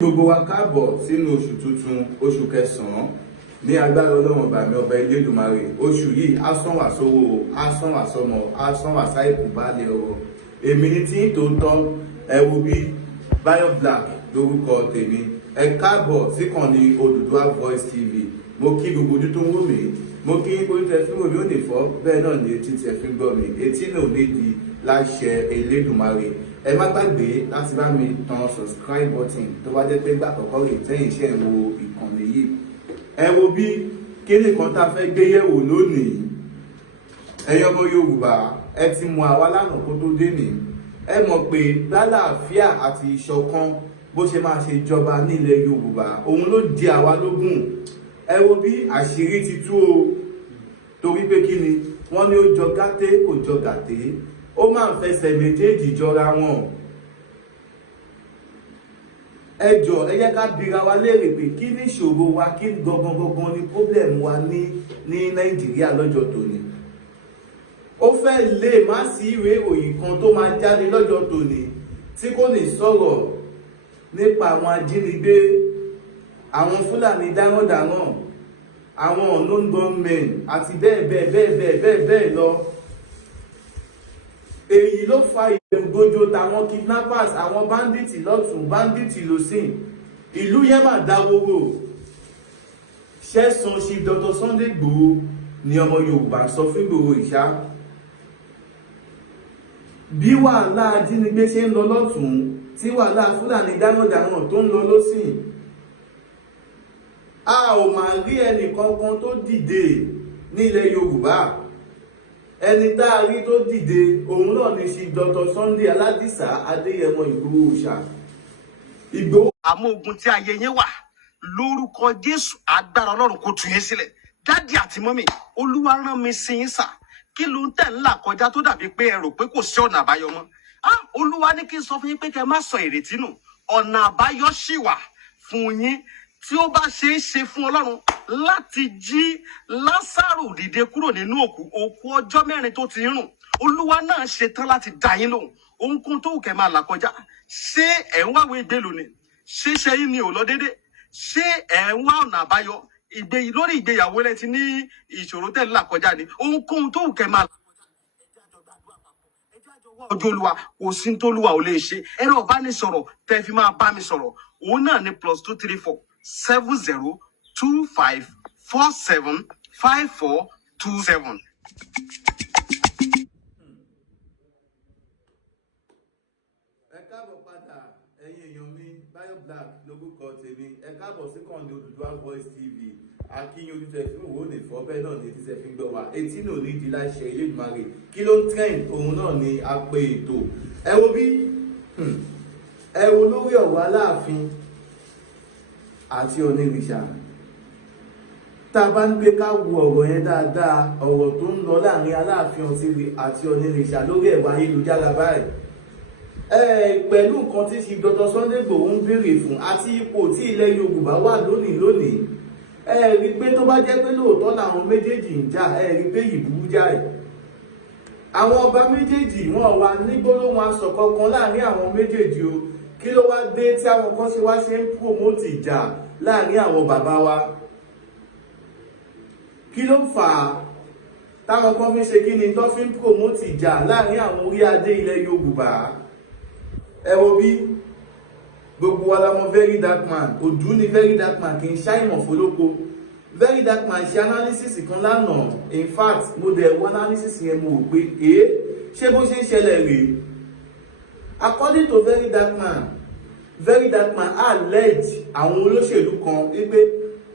Gbogbo wa káàbọ̀ sínú oṣù tuntun, oṣù kẹsàn-án. Ní agbára Ọlọ́run ọba mi ọba Elédùmarè, oṣù yìí á sán wá sówó, á sán wá sọ́mọ, á sán wá sáìkù baálẹ̀ ọrọ̀. Èmi ni tí ń tòótọ́, ẹ wo bí Bayo Black lórúkọ tèmi. Ẹ káàbọ̀ síkànnì Odùduwà Voice TV. Mo kí gbogbo ojú tó ń wò mí. Mo kí orí tẹ fún mi ò ní fọ́, bẹ́ẹ̀ náà ni etí tẹ fi ń gbọ́ mi. Etí náà ò ní di láṣẹ Elédùmarè. Ẹ má gbàgbé láti bá mi tan subscribe button tó bá jẹ́ pé gbà àkọ́kọ́ rè tẹ́yìn iṣẹ́ ń wo ìkànnì yìí. Ẹ wo bí kíni kan tá a fẹ́ gbé yẹ̀wò lónìí. Ẹ̀yin ọmọ Yorùbá, ẹ ti mọ àwa lánàá kó tó dé nìí. Ẹ mọ̀ pé lálàáfíà àti ìṣọ̀kan bó ṣe máa ṣe jọba nílẹ̀ Yorùbá, òun ló di àwa lógún. Ẹ wo bí àṣírí ti tú o, torí pé kí ni wọ́n ní ó jọ gàté kò jọ gàté, ó máa ń fẹsẹ̀ méjèèjì jọra wọn. Ẹ jọ̀ọ́ ẹ jẹ́ ká bira wa léèrè pé kí ni ìṣòro wa, kí ni gangan ni problem wa ní Nàìjíríà lọ́jọ́ tòní. Ó fẹ́ lè má sí ìwé ìròyìn kan tó máa jáde lọ́jọ́ tòní tí kò ní sọ̀rọ̀ nípa àwọn ajínigbé, àwọn Fúlàní darandaran, àwọn unknown gunmen àti bẹ́ẹ̀ lọ. Èyí ló fa ìbẹ̀rùbojo tàwọn kidnappers, àwọn bandits lọ́tún, bandits lósìn. Ìlú yẹn mà dáwóró. Ṣẹ́san Chief Dr. Sunday Igboho ni ọmọ Yorùbá sọ fún Igboho ìṣá. Bí wàhálà ajínigbé ṣe ń lọ lọ́tún, tí wàhálà Fúlàní darandaran tó ń lọ lósìn, a ò máa rí ẹnì kankan tó dìde nílẹ̀ Yorùbá. Ẹni tá a rí tó dìde òun náà ni Chief Dr. Sunday Aládìsá Adéyẹmọ Ìgbòho Òòṣà. Ìgbòho. Àmọ́ ogun tí ayé yẹn wà lórúkọ Jésù, agbára Ọlọ́run kó tú yín sílẹ̀. Dádì àti mọ́mì, Olúwa rán mi sí yín sà. Kí ló ń tẹ̀ ńlá kọjá tó dàbí pé ẹ rò pé kò sí ọ̀nà àbáyọ mọ́? Olúwa ní kí n sọ fún yín pé kẹ́ má sọ ìrètí nù. Ọ̀nà àbáyọ ṣì wà fún yín tí ó bá ṣe é ṣe fún Ọlọ́run láti jí Lásárù dìde kúrò nínú òkú ọjọ́ 4 tó ti rùn. Olúwa náà ṣetán láti dá yín lóhùn. Ohunkóhun tó wù kẹ́ máa là kọjá. Ṣé ẹ̀ ń wáwé ìgbélú ni? Ṣé iṣẹ́ yín ni ò lọ déédé? Ṣé ẹ̀ ń wá ọ̀nà àbáyọ? Lórí ìgbéyàwó lẹ ti ní ìṣòro tẹ́ ń là kọjá ni. Ohunkóhun tó wù kẹ́ máa là kọjá. Ọjọ́ Olúwa kò sí tó Olúwa ò lè ṣe. Ẹ̀rọ ìbánisọ̀rọ̀ tẹ́ fi máa bá mi sọ̀rọ̀. Òun náà ni +234 7025475427. Ẹ káàbọ̀ padà ẹ̀yin èèyàn mi, Bayo Black lórúkọ tèmi. Ẹ káàbọ̀ síkànnì Odùduwà Voice TV. Akínyìn olùtẹ̀ fún òwò ní fọ́, bẹ́ẹ̀ náà ni etí tẹ̀ fi ń gbọ́ wa. Etí náà ní di láṣẹ Elédùmarè. Kí ló ń trend? Òun náà ni a pe ètò. Ẹ wo bí ẹ wo lórí ọ̀rọ̀ Aláàfin àti Onírìṣà. Tá a bá ń gbé ká wo ọ̀rọ̀ yẹn dáadáa, ọ̀rọ̀ tó ń lọ láàrin Aláàfin àti Onírìṣà lórí ẹ̀rọ ayélujára báyìí. Pẹ̀lú nǹkan tí Chief Dr. Sunday Igboho ń béèrè fún àti ipò tí ilẹ̀ Yorùbá wà lónìí, rí pé tó bá jẹ́ pé lóòótọ́ làwọn méjèèjì ń jà, rí pé ìbúrú jáì. Àwọn ọba méjèèjì wọn wà ní gbólóhùn asọ̀ kankan láàrin àwọn méjèèjì o. Kí ló wá dé tí àwọn kan ṣe ń promote ìjà láàrin àwọn bàbá wa? Kí ló fà á táwọn kan fi ṣe kí ni tó fi ń promote ìjà láàrin àwọn orí adé ilẹ̀ Yorùbá? Ẹ wo bí gbogbo wa la mọ̀ Very Dark Man. Òdú ni Very Dark Man, kì í ṣàìmọ̀ fólóko. Very Dark Man ṣe analysis kan lánàá. In fact, mo dẹ̀ wọ analysis yẹn mo wò pé ṣé bó ṣe ń ṣẹlẹ̀ rèé? According to Very Dark Man allege àwọn olóṣèlú kan wípé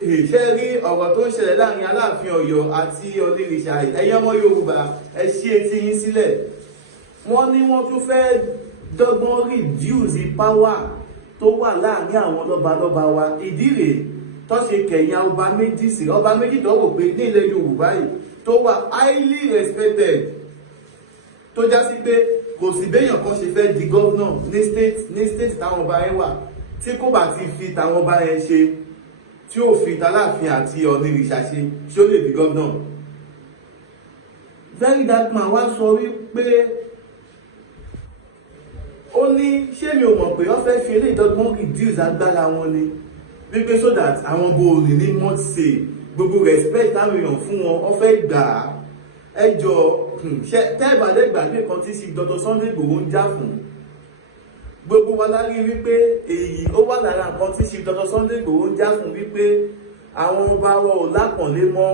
ṣe rí ọ̀rọ̀ tó ń ṣẹlẹ̀ láàrin Aláàfin Ọ̀yọ́ àti Onírìṣà. Ẹ̀yin ọmọ Yorùbá, ẹ ṣí etí yín sílẹ̀. Wọ́n ní wọ́n tún fẹ́ dọ́gbọ́n reduce power tó wà láàrin àwọn lọ́balọ́ba wa. Ìdí rèé tó ṣe kẹ̀yìn ọba méjì sí ọba méjì tó wò pé ní ilẹ̀ Yorùbá yìí tó wà highly respected, tó já sí pé kò sí béèyàn kan ṣe fẹ́ di gọ́vnà ní state táwọn ọba yẹn wà tí kò bá ti fi táwọn ọba yẹn ṣe, tí ó fi t'Aláàfin àti Onírìṣà ṣe, ṣé ó lè di gọ́vnà? Very Dark Man wá sọ wípé ó ní ṣé mi ò mọ̀ pé wọ́n fẹ́ fi ilé ìdọ́gbọ́n reduce agbára wọn ni wípé so that àwọn bòòlì ní mọ́ ṣe gbogbo respect táwọn èèyàn fún wọn wọ́n fẹ́ gbà á ẹjọ́ tẹ́ẹ̀bàdẹ́ gbàgbé kan tí sí Dr. Sunday Igboho ń jà fún gbogbo wa lárí wípé èyí ó wà lára nǹkan tí sí Dr. Sunday Igboho ń jà fún wípé àwọn ọba wọn ò lápọ̀nlé mọ́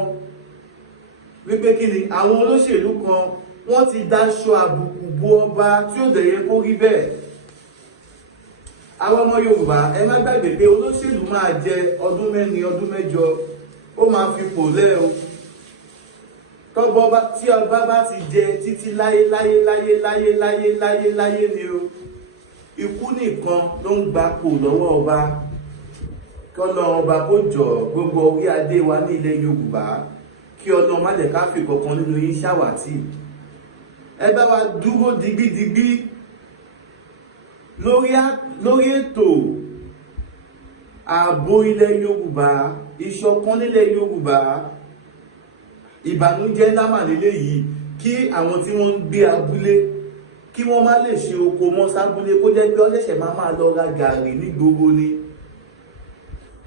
wípé kí ni àwọn olóṣèlú kan wọ́n ti dáṣọ àbùkù bo ọba tí ó dẹ̀ yẹ kó rí bẹ́ẹ̀. Àwọn ọmọ Yorùbá ẹ má gbàgbé pé olóṣèlú máa jẹ ọdún mẹ́rin ọdún mẹ́jọ ó máa fi pò lẹ́ o tọ́gbọ́ tí ọba bá ti jẹ títí láyé ni o ikú nìkan ló ń gba kò lọ́wọ́ ọba kọ́lọ́run ọba kó jọ gbogbo orí adé wa ní ilẹ̀ Yorùbá kí Ọlọ́run má jẹ́ ká fi kankan nínú yín ṣàwátì ẹ bá wa dúró digbídigbí lórí ètò ààbò ilẹ̀ Yorùbá ìṣọ̀kan nílẹ̀ Yorùbá ìbànújẹ́ lámà lélẹ̀ yìí kí àwọn tí wọ́n ń gbé abúlé kí wọ́n má lè ṣe oko mọ́ sábúlé kó jẹ́ pé ọ̀ṣẹ̀ṣẹ̀ máa lọ ra gàrí ní gbogbo ni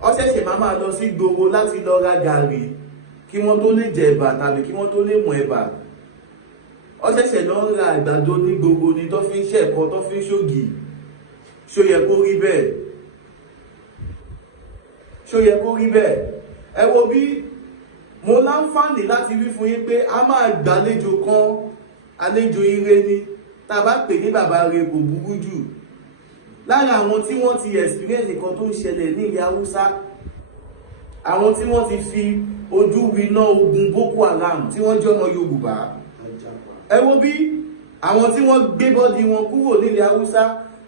ọ̀ṣẹ̀ṣẹ̀ máa lọ sí gbogbo láti lọ ra gàrí kí wọ́n tó lè jẹ ẹ̀bà tàbí kí wọ́n tó lè mọ ẹ̀bà ọ̀ṣẹ̀ṣẹ̀ lọ ń ra àgbàdo ní gbogbo ni tó fi ń ṣẹ̀kọ́ tó fi ń ṣògì ṣó yẹ kó rí bẹ́ẹ̀ ṣó yẹ kó rí bẹ́ẹ̀ ẹ wo bí mo láǹfààní láti wí fún yín pé a máa gbàlejò kan àlejò ire ni tá a bá pè ní bàbá rẹ̀ kò burú jù lára àwọn tí wọ́n ti experience nǹkan tó ń ṣẹlẹ̀ ní ilẹ̀ Haúsá àwọn tí wọ́n ti fi ojú winá ogun Boko Haram tí wọ́n jẹ́ ọmọ Yorùbá ẹ wo bí àwọn tí wọ́n gbé bọ́dì wọn kúrò nílẹ̀ Haúsá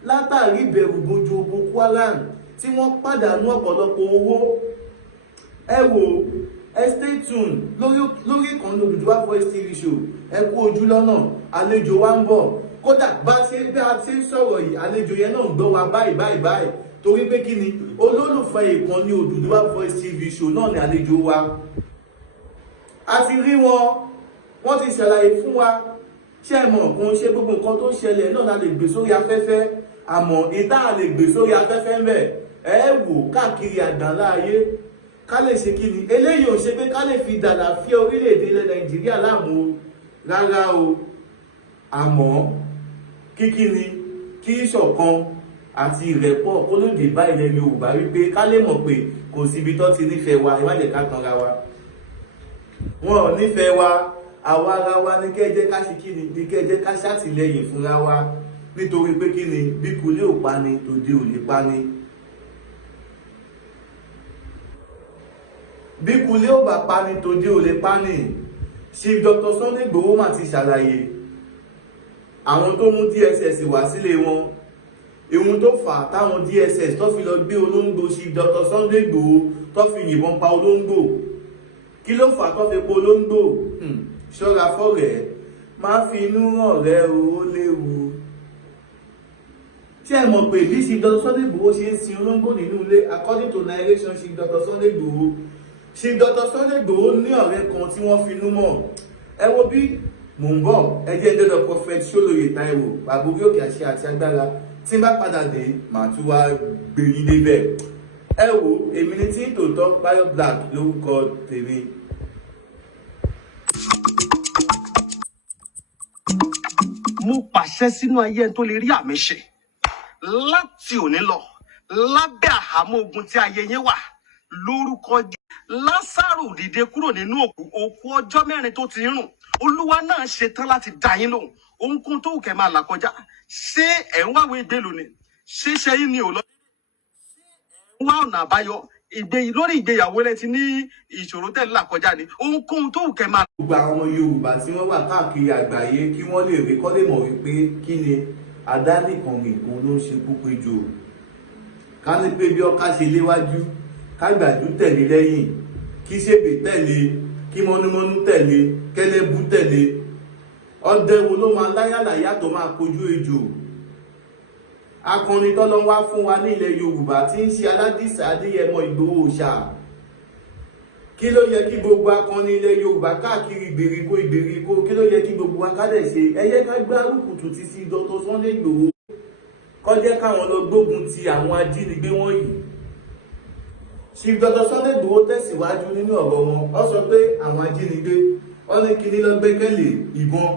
látàrí ìbẹ̀rù bojo Boko Haram tí wọ́n pàdánù ọ̀pọ̀lọpọ̀ owó ẹ wò ẹ stay tuned lórí ìkànnì Odùduwà Voice TV show ẹ kú ojú lọ́nà àlejò wa ń bọ̀ kódà bí a ṣe ń sọ̀rọ̀ yìí àlejò yẹn náà ń gbọ́ wa báyìí torí pé kí ni olólùfẹ́ ìkànnì Odùduwà Voice TV show náà ni àlejò wa a ti rí wọ́n ti ṣàlàyé fún wa ṣé ẹ mọ̀ kan ṣé gbogbo nǹkan tó ṣẹlẹ̀ náà la lè gbé sórí afẹ́fẹ́ àmọ́ ìta lè gbé sórí afẹ́fẹ́ ń bẹ̀ ẹ wò káàkiri àgbáńlá ayé ká lè ṣe kí ni eléyìí ò ṣe pé ká lè fi dàlàfíà orílẹ̀-èdè ilẹ̀ Nàìjíríà láàmú rárá o àmọ́ kíkí ni kí ìṣọ̀kan àti ìrẹ́pọ̀ kó ló dé bá ilẹ̀ Yorùbá wípé ká lè mọ̀ pé kò síbi tó ti nífẹ̀ẹ́ wa ẹ má jẹ́ ká tanra wa wọn ò nífẹ̀ẹ́ wa àwa ara wa ní kẹ́jẹ́ ká ṣe kí ni ní kẹ́jẹ́ ká ṣàtìlẹ́yìn fúnra wa nítorí pé kí ni bí kulé ò pa ni tòde ò lè pa ni bí kulé ò bá pa ni tòde ò lè pa ni Chief Dr. Sunday Igboho mà ti ṣàlàyé àwọn tó mú DSS wá sílé wọn ìhun tó fà táwọn DSS tó fi lọ gbé olóńgbò Chief Dr. Sunday Igboho tó fi yìnbọn pa olóńgbò kí ló fà tó fi pa olóńgbò ṣọ́ra fọ́rẹ̀ẹ́ má fi inú hàn rẹ ó léwu ṣé ẹ mọ̀ pé bí Chief Dr. Sunday Igboho ṣe ń sin olóńgbò nínú ilé according to narration Chief Dr. Sunday Igboho Chief Dr. Sunday Igboho ní ọ̀rẹ́ kan tí wọ́n finú mọ̀ ẹ wo bí mò ń bọ̀ ẹ jẹ́ dọ́dọ̀ Prophet Ṣólóyè Táíwò bàbá orí òkè àṣẹ àti agbára tí n bá padà dé màá tún wá gbé yín débẹ̀ ẹ wo èmi ni tí tòótọ́ Bayo Black lórúkọ tèmi. Mo pàṣẹ sínú ayé tó lè rí àmì ṣe láti òní lọ lábẹ́ àhámọ́ ogun tí ayé yẹn wà lórúkọ Lásárù dìde kúrò nínú òkú ọjọ́ mẹ́rin tó ti rùn Olúwa náà ṣetán láti dá yín lóhùn ohunkóhun tó wù kẹ́ máa là kọjá ṣé ẹ̀ ń wáwé ìgbélò ni ṣé ṣe yín ni ò lọ wá ọ̀nà àbáyọ lórí ìgbéyàwó rẹ ti ní ìṣòro tẹ̀ là kọjá ni ohunkóhun tó wù kẹ́ máa. Gbogbo àwọn ọmọ Yorùbá tí wọ́n wà káàkiri àgbáyé kí wọ́n lè rí kọ́ lè mọ̀ wípé kí ni adánìkan nìkan ló ń ṣe púpé jù ká ní pé bí ọká ṣe léwájú ká gbàdú tẹ̀lé lẹ́yìn kí ṣèpè tẹ̀lé kí mọ́númọ́nú tẹ̀lé kẹ́lẹ́bú tẹ̀lé ọdẹ wo ló máa láyàláyà tó máa kojú ejò akọni tọ́lọ́ wá fún wa ní ilẹ̀ Yorùbá tí ń ṣe Aládìsá Adéyẹmọ Ìgbòho Òòṣà kí ló yẹ kí gbogbo akọni ilẹ̀ Yorùbá káàkiri ìgbèríko kí ló yẹ kí gbogbo wa ká dẹ̀ ṣe ẹ yẹ ká gbárùkù tì sí Dr. Sunday Igboho kọjẹ́ káwọn lọ gbógun ti àwọn ajínigbé wọ̀nyí. Chief Dr. Sunday Igboho tẹ̀síwájú nínú ọ̀rọ̀ wọn. Ó sọ pé àwọn ajínigbé wọ́n ní kíní lọ gbẹ́kẹ̀lé ìbọn.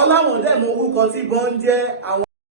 Ọláwọn dẹ̀ mọ orúkọ tí ìbọn ń jẹ́ àwọn